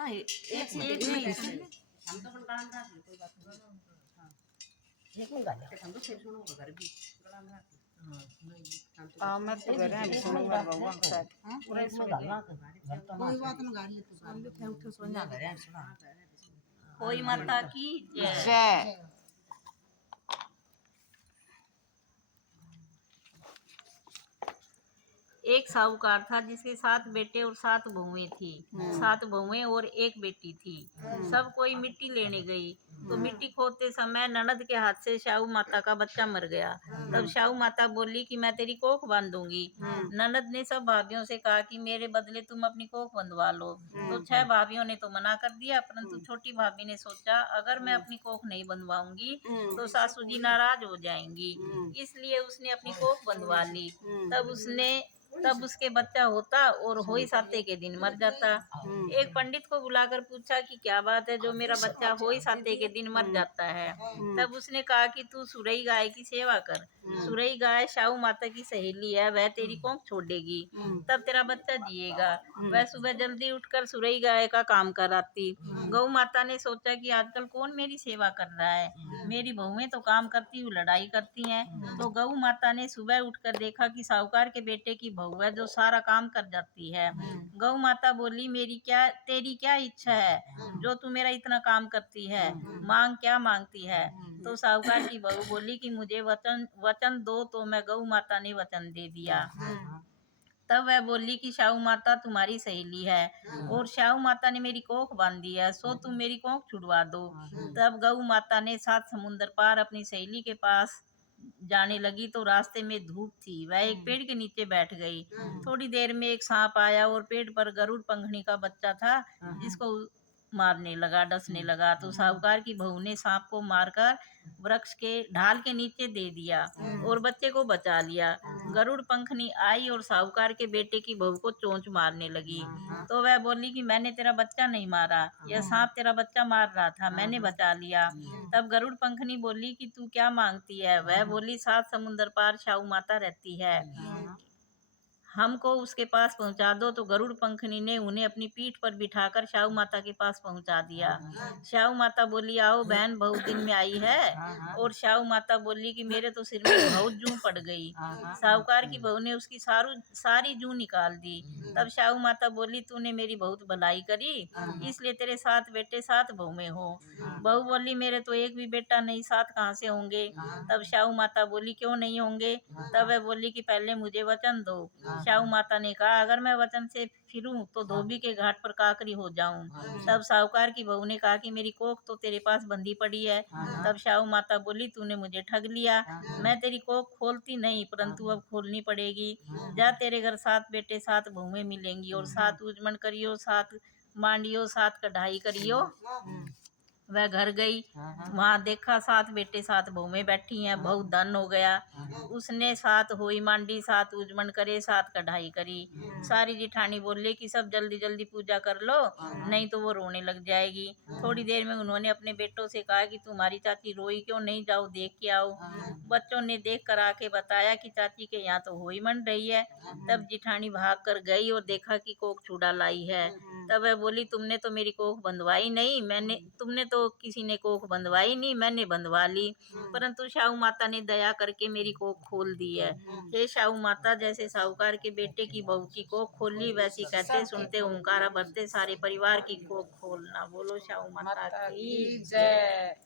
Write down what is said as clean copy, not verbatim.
एक मिनट हम तो काम रख ले कोई बात नहीं। हां एक मिनट गाल हम तो सिर सुनो घर भी गला में हां मैं तो घर है सुनो घर बाबा साथ पूरा इसमें गाल कोई बात ना गाल ले तो हम उठे उठे सो जा घर है सुना कोई माता की जय। एक साहूकार था जिसके 7 बेटे और 7 बहुएं थी। 7 बहुएं और एक बेटी थी। सब कोई मिट्टी लेने गई तो मिट्टी खोदते समय ननद के हाथ से शाहू माता का बच्चा मर गया। तब शाहू माता बोली कि मैं तेरी कोख बांध दूंगी। ननद ने सब भाभियों से कहा कि मेरे बदले तुम अपनी कोख बंधवा लो। तो 6 भाभियों ने तो मना कर दिया, परंतु छोटी भाभी ने सोचा अगर मैं अपनी कोख नहीं बंधवाऊंगी तो सासू जी नाराज हो जाएंगी, इसलिए उसने अपनी कोख बंधवा ली। तब उसके बच्चा होता और हो ही साते के दिन मर जाता। एक पंडित को बुलाकर पूछा कि क्या बात है जो मेरा बच्चा हो ही साते के दिन मर जाता है। तब उसने कहा कि तू सुरई गाय की सेवा कर। सुरई गाय शाहू माता की सहेली है, वह तेरी कोख छोड़ेगी, तब तेरा बच्चा जिएगा। वह सुबह जल्दी उठकर सुरई गाय का काम कराती। गौ माता ने सोचा कि आजकल कौन मेरी सेवा कर रहा है, मेरी बहुएं तो काम करती हुई लड़ाई करती हैं। तो गौ माता ने सुबह उठकर देखा कि साहूकार के बेटे की बहू है जो सारा काम कर जाती है। गौ माता बोली तेरी क्या इच्छा है जो तू मेरा इतना काम करती है, मांग क्या मांगती है। तो साहूकार की बहू बोली कि मुझे वचन दो। तो मैं गौ माता ने वचन दे दिया। तब वह बोली कि शाहू माता तुम्हारी सहेली है और शाहू माता ने मेरी कोख बांधी है, सो तुम मेरी कोख छुड़वा दो। तब गौ माता ने 7 समुंदर पार अपनी सहेली के पास जाने लगी तो रास्ते में धूप थी, वह एक पेड़ के नीचे बैठ गई। थोड़ी देर में एक सांप आया और पेड़ पर गरुड़ पंखनी का बच्चा था जिसको मारने लगा, डसने लगा। तो साहूकार की बहू ने सांप को मारकर वृक्ष के ढाल के नीचे दे दिया और बच्चे को बचा लिया। गरुड़ पंखनी आई और साहूकार के बेटे की बहू को चोंच मारने लगी। तो वह बोली कि मैंने तेरा बच्चा नहीं मारा, यह सांप तेरा बच्चा मार रहा था, मैंने बचा लिया। तब गरुड़ पंखनी बोली कि तू क्या मांगती है। वह बोली 7 समुंदर पार शाहू माता रहती है, हमको उसके पास पहुंचा दो। तो गरुड़ पंखनी ने उन्हें अपनी पीठ पर बिठाकर शाहू माता के पास पहुंचा दिया। शाहू माता बोली आओ बहन, बहुत दिन में आई है। और शाहू माता बोली कि मेरे तो सिर में बहुत जूं पड़ गई। साहूकार की बहू ने उसकी सारी जूं निकाल दी। तब शाहू माता बोली तूने मेरी बहुत भलाई करी, इसलिए तेरे 7 बेटे 7 बहुएं हो। बहू बोली मेरे तो एक भी बेटा नहीं, 7 कहाँ से होंगे। तब शाहू माता बोली क्यों नहीं होंगे। तब वह बोली कि पहले मुझे वचन दो। शाहू माता ने कहा अगर मैं वचन से फिरूं तो धोबी के घाट पर काकरी हो जाऊं। तब साहूकार की बहू ने कहा कि मेरी कोख तो तेरे पास बंधी पड़ी है। तब शाहू माता बोली तूने मुझे ठग लिया, मैं तेरी कोख खोलती नहीं परंतु अब खोलनी पड़ेगी। जा तेरे घर 7 बेटे 7 बहुएं मिलेंगी और 7 उजमन करियो, 7 मांडियो, 7 कढ़ाई करियो। वह घर गई, वहां देखा 7 बेटे 7 बहुएं बैठी हैं, बहुत धन हो गया। उसने 7 होई मांडी, 7 उजमन करे, 7 कढ़ाई करी। सारी जिठानी बोले कि सब जल्दी जल्दी पूजा कर लो, नहीं तो वो रोने लग जाएगी। थोड़ी देर में उन्होंने अपने बेटों से कहा कि तुम्हारी चाची रोई क्यों नहीं, जाओ देख के आओ। बच्चों ने देख कर आके बताया कि चाची के यहाँ तो होई मन रही है। तब जिठानी भाग कर गई और देखा कि कोख चूड़ा लाई है। तब वह बोली तुमने तो मेरी कोख बंधवाई नहीं, तुमने तो किसी ने कोख बंधवाई नहीं, मैंने बंधवा ली, परंतु शाहू माता ने दया करके मेरी कोख खोल दी है। हे शाहू माता, जैसे साहूकार के बेटे की बहू की कोख खोली वैसी कहते सुनते ओंकारा भरते सारे परिवार की कोख खोलना। बोलो शाहू माता की जय।